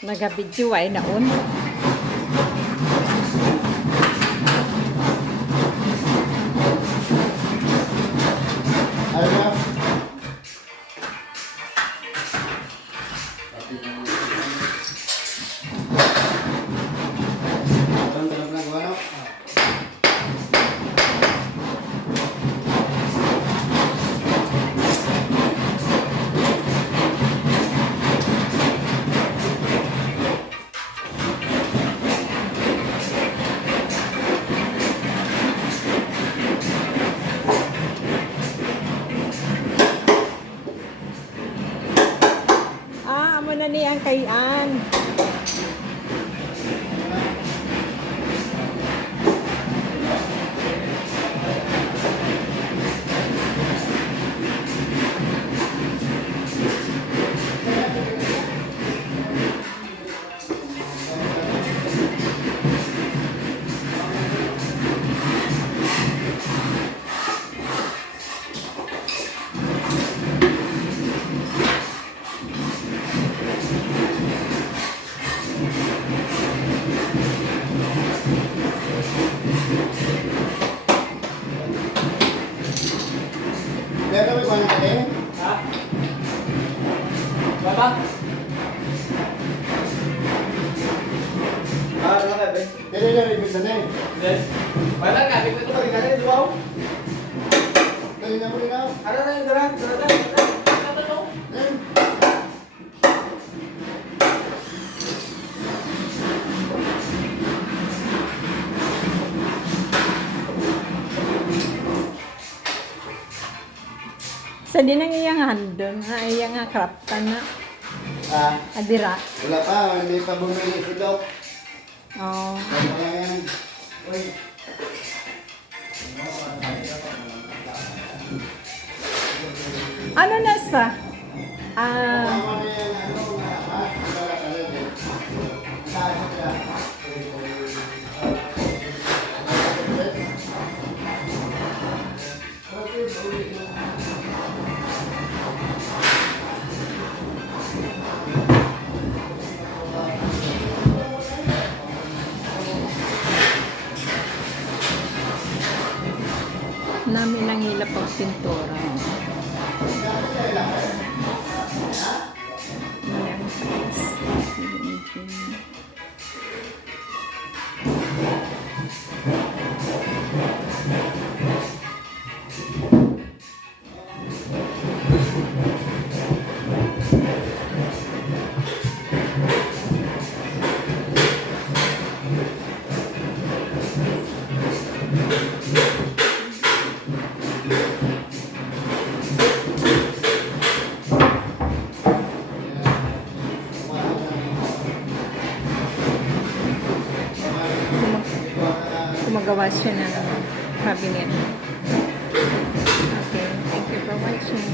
Nagabidyo ay naon. Ano ba? Tanong na gawa, no? Amo na ni ang kayan. Meron ba yung kate? Ha? Baba? Ano ka, Ben? Dili na rin bisa na eh. Ben? Wala ka, di ko ito magiging di ba? Dili na mo rin ako. Ano na yung dara? Dara? Sa din ang iyang handon, iyang kraftan na. Ah, Adira. wala pa. Hindi pa bumili si Doc. Oh. Ano lang yan? Uy. Ano na sa? Tama na yan. Ano nga? Ha? Wala ka rin eh. Saan siya? Namin ang hilap ang pintura. Ayan, guys. Gumagawa siya ng cabinet. Okay, thank you for watching.